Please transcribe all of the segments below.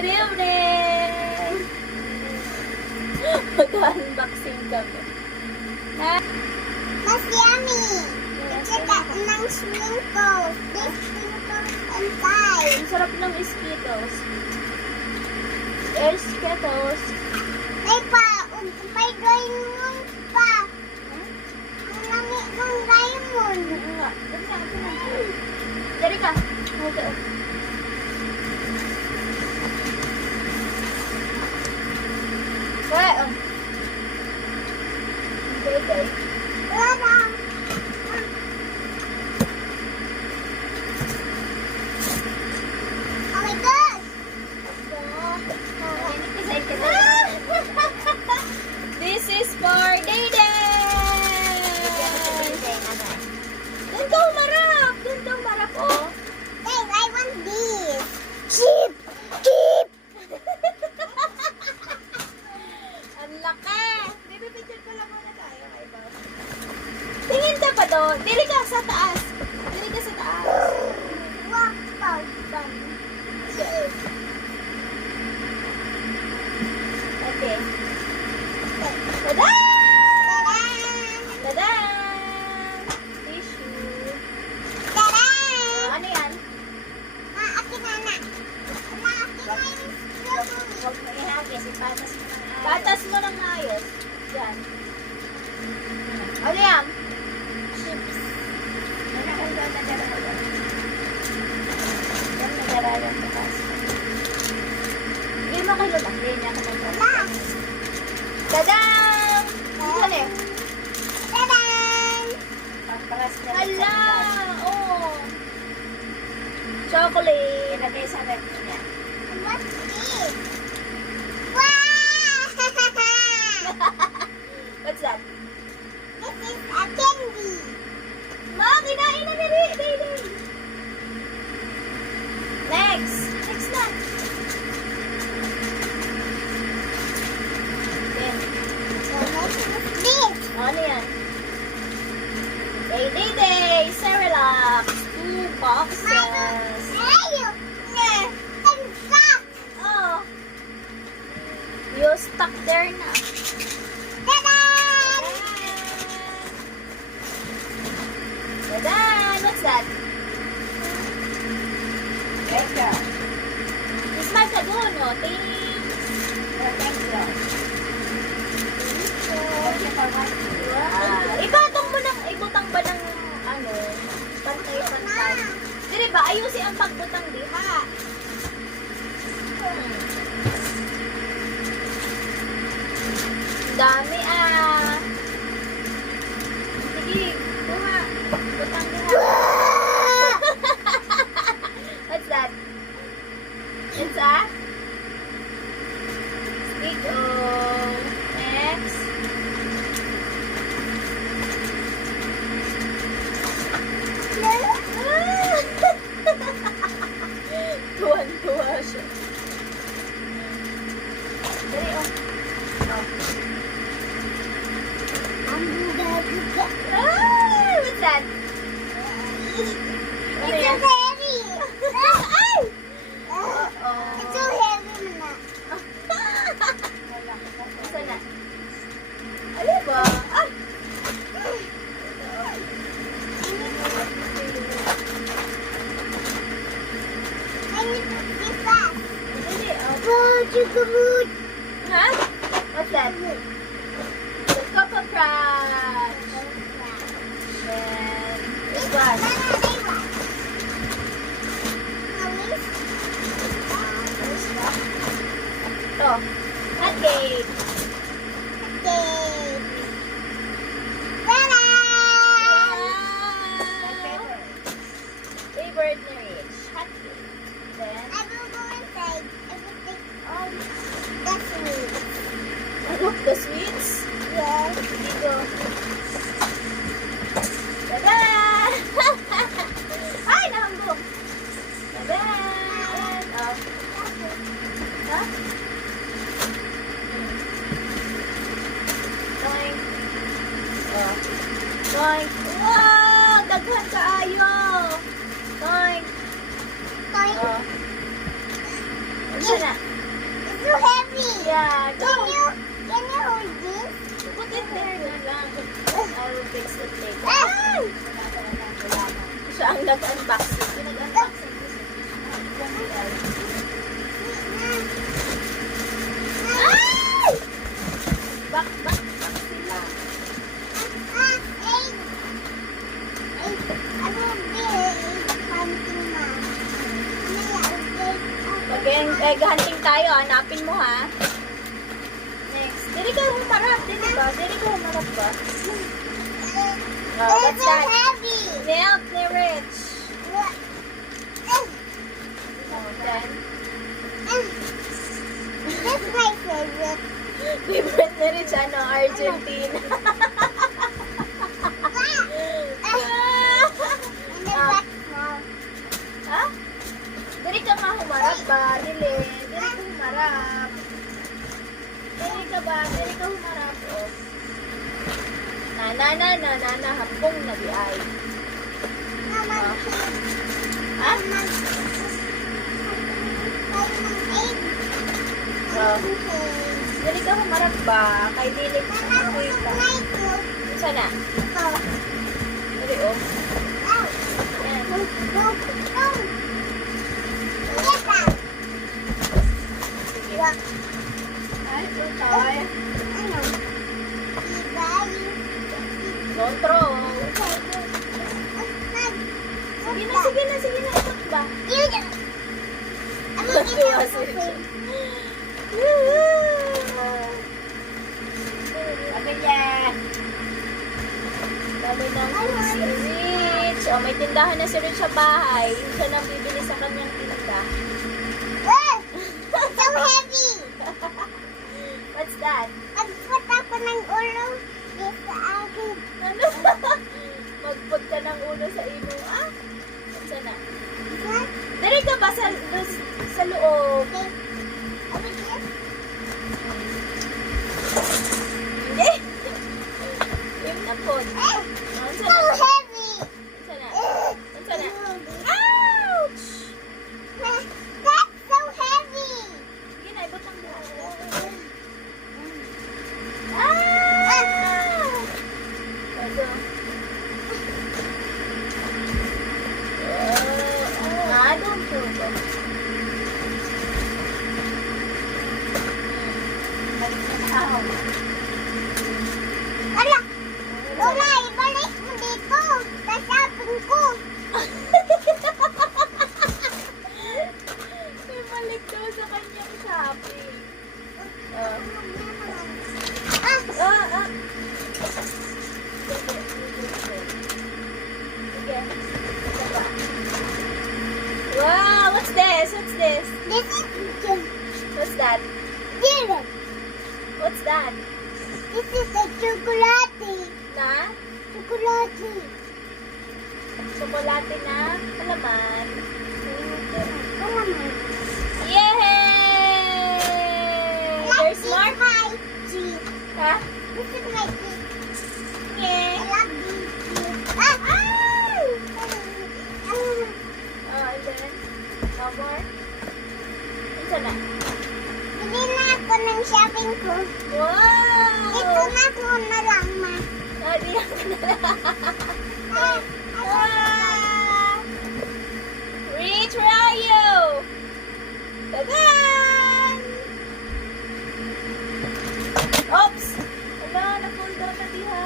Good evening! Mag-unboxing kami. Ha? Mas yummy! Itsaka ng Skittles. This Skittles inside. Ang sarap ng Skittles. There's Skittles. May pa, may diamond pa. Ang lami ng diamond. Oo nga. Dari ka. Okay. Wala. Okay. Wala. Oh my gosh! This is for Dayday! Doon daw marap! Doon daw marap, oh! Guys, I want this. Keep! Keep! Ang laki! Bibipicture ko lang muna tayo, kay boss. Tingin ka pa doon. Dili ka sa taas. Dili ka sa taas. Wow, wow, wow. Okay. Tada! Tada! Tada! Tissue. Tada! Ano yan? Akin na na. Akin na yung strawberry. Huwag mo ihagis, ipatas mo ng ayos. Batas mo ng ayos. Yan. Ano yan? Chips. Yan ang hanggang nagaralan. Yan nagaralan sa taas. Hindi mo kayo lang. Hindi niya ako Wala. magagawa. Tadang! Ano yan? Tadan! Pamparas na rin Hala! sa taas. Oh! Chocolate! Ilagay sa rep niya. What's this? Wow! What's that? This is a candy. Ma, kinain na nili! Dayday! Next! Next na! Okay. So next is this. Ano yan? Day! Cerelac! 2 boxes! Ayaw! Na! Ang sak! Oh! You stuck there na. Tadan! Tadan! What's that? Eka. Ismal sa duno. Thanks! Thank you. Thank you for watching. Ibutang ba ng ano, pantay-pantay? Dire ba, ayusin ang pagbutang diha. Dami ah. Sige, buha. Butang diha. What's that? It's a stick of X. Tuwan-tuwa siya. Dali, oh. Ang buga-buga. Ah, what's that? Ano It's so yan? heavy. Ay! It's so heavy na. Saan na? Ano ba? Ah! I need to be fast. Dali, oh. Good. Ha? What's that? The Coco Crush. Then, this one. Ito. Hot cake. Favorite na rich. Hot cake. Then, ano? The sweets? Dito. Tada! Ay, nahambog. Tada! Oh. Ha? Boing. Oh. Boing. Wow! Daghan kaayo! Boing. Oh. Ano na? so heavy. Yeah, go. Can you hold this? Put it there na lang. I will fix it later. Ah! Siya ang nag-unboxing. Pinag-unboxing ko siya. Ay! Back sila. Mag-hunting tayo, hanapin mo ha. Next. Dili ka humarap, dili ba? Dili ka humarap ba? Oh, what's that? Milk ni Rich. Oh, then. That's my favorite. Favorite ni Rich, ano? Argentina. And the back now. Ha? Dili ka nga humarap ba? Dili. Dili ka humarap. Dili ka ba? Dili ka humarap. Oh. Na, hapong na di ay. Mama, Ha? Oh. Dili ka humarap ba? Kay dili ka makita. Sana? Dili oh. Yan. Sige. Ay, ito tayo. Don't throw. Sige na. Ikot ba? Sabi niya. Dami ng foods ni Rich. Oh, may tindahan na si Rich sa bahay. Siya nang bibili sa kanyang tinda. So heavy. What's that? Magput ako ng ulo dito akin. Ano? Magput ka ng ulo sa imong Saan na? Dari ka ba sa loob? Hindi. Yung na po. So heavy. Saan na? Ouch! That's so heavy. Sige na, ibutang mo. Ito. Don't throw them. Ala, Lola, ibalik mo dito. Sasapin ko. Ibalik daw sa kanyang shopping. Sige. Wow, what's this? This is What's that? different. What's that? This is a chocolate. Na? Chocolate. Chocolate na palaman. Alaman. Yay! There's more? My teeth. Ha? This is my teeth. Yay! I love these teeth. Oh, and then, no more? Ito na. Bili na ako ng shopping ko. Wow! Ito na ko na lang, ma. Di ako na lang. Rich, where are you? Tadan! Oops! Wala, na-fall down na diha.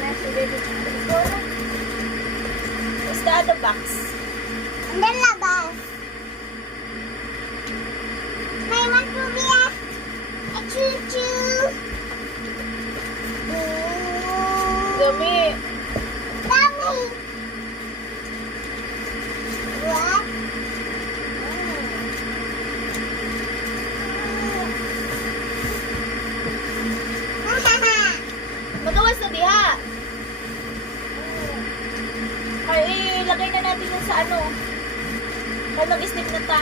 Nasa baby. Let's go na. What's the other box? And then labas. May want to be a choo-choo. Dami. Dami. What? Magawas na diha. Ay, ilagay na natin yung sa ano. Ay, mag-snip na ta.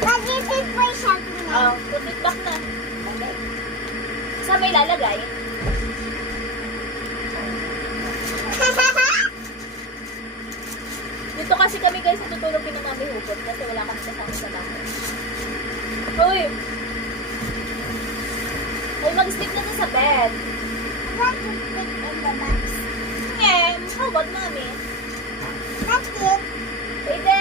Mag-isip po yung shopping na. Oh, put it back na. Okay. Saan may lalagay? Dito kasi kami guys natutulog ni Mami Hugot kasi wala kami kasama sa bahay. Uy! Uy, mag-sleep na sa bed. What to put in the box? Yeah, how about Mami? That's it. Pwede!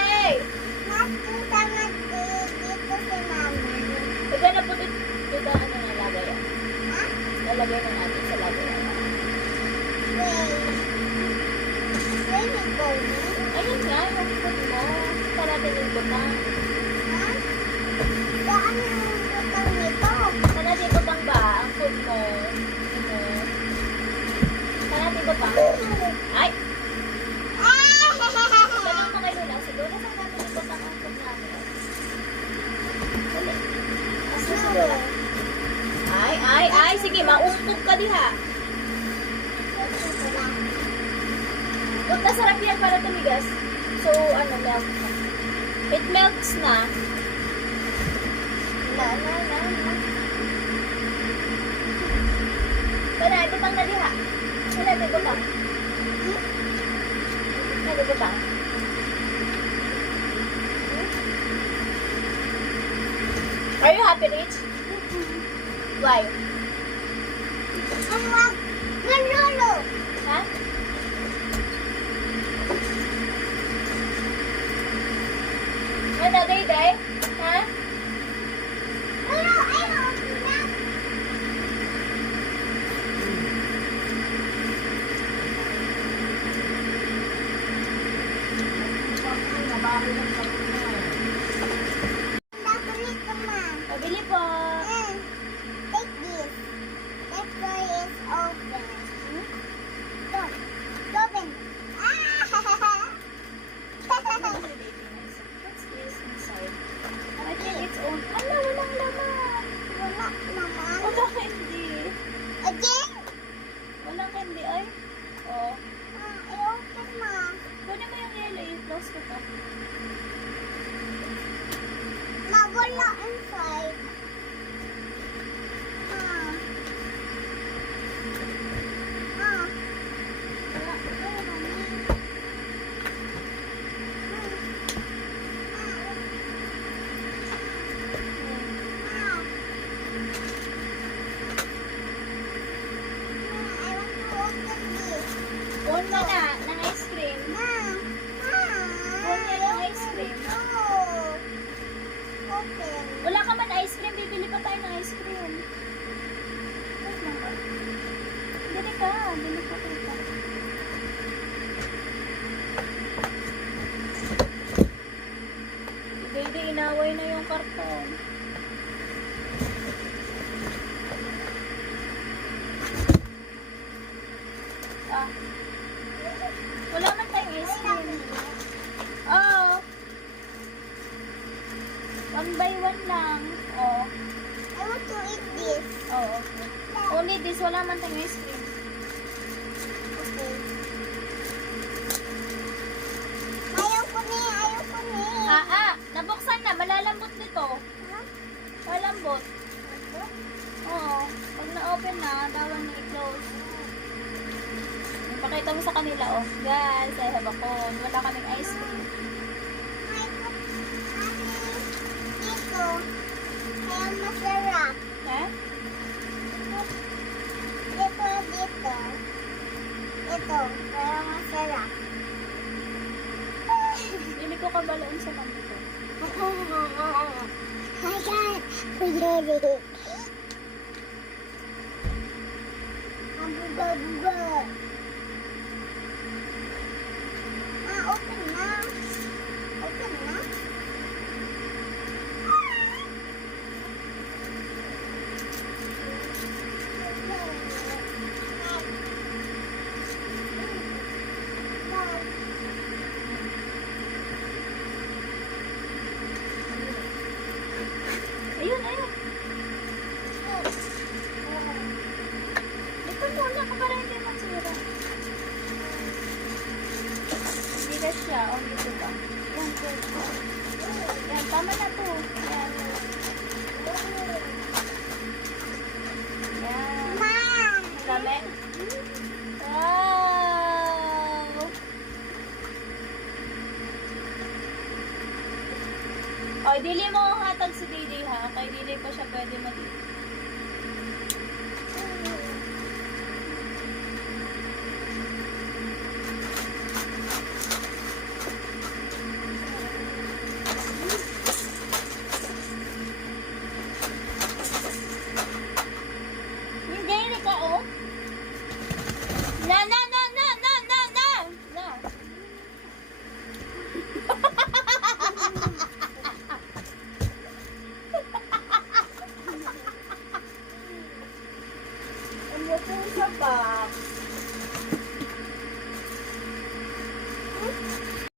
Nakita nga dito si Mama. Pwede na po dito ano na lagayan. Ha? Lalagay na natin sa lagayan. Wait. Where we going? Ayun nga, yung food mo. Para natin yung butang. Ha? Saan yung butang nito? Para natin butang ba? Ang food mo. Ano? Para natin butang. Ay! Tanong ko kay Lola. Siguro saan natin yung butang ang food namin? Dali. Kasi si Lola. Ay! Sige, maumpog ka diha. Huwag masarap yan para tumigas. So, ano, melt na. It melts na. Na. Tara, ibutang na diha. Sila, ibutang. Sila, ibutang. Are you happy, Rich? Why? Ang wag. Manlolo. Ha? Ano, Day? Ha? Ayaw. Nakulit ka, Ma. Pabili po. Take this. That door is open. Don't. Open. What's this inside? I think it's own. Ala, walang laman. Wala naman. Wala candy. Again? Walang candy, ay. Oh. I-open, Ma. Kunin mo yung yellow, i-close ko to. Ma, wala inside. Ma. Wala. Wala, Mami. Kunin mo na, ng ice cream. Wala ka man ice cream, bibili pa tayo ng ice cream. Wait lang ba? Bili ka, bili ka kita. Hindi, inaway na yung karton. Ah. Wala man tayong ice cream. Oh. 1 by 1 lang. Oh. I want to eat this. Oh, okay. Only this, wala man tayong ice cream. Okay. Ayaw ko ni. Nabuksan na, malalambot nito. Malambot. Oo. Pag na-open na, dawan na i-close. Pakita mo sa kanila, oh. Guys, I have a cone. Wala kaming ice cream. Dito. Kaya masarap. Ha? Dito. Ito. Kaya masarap. Bili ko kabalaon sa mami ko. My God. Really. Ang buga-buga. Open na. Open na. Ayun. Ito muna ko para hindi magsira. Hindi na siya. O, dito ba? Yan, good. Yan, tama na to. Yan. Yan. Mom. Dami. Wow! O, dili mo hatag si Didi ha. Kay dili pa siya pwede mag-eat. Hindi ka, oh. Na. Ano po sa box?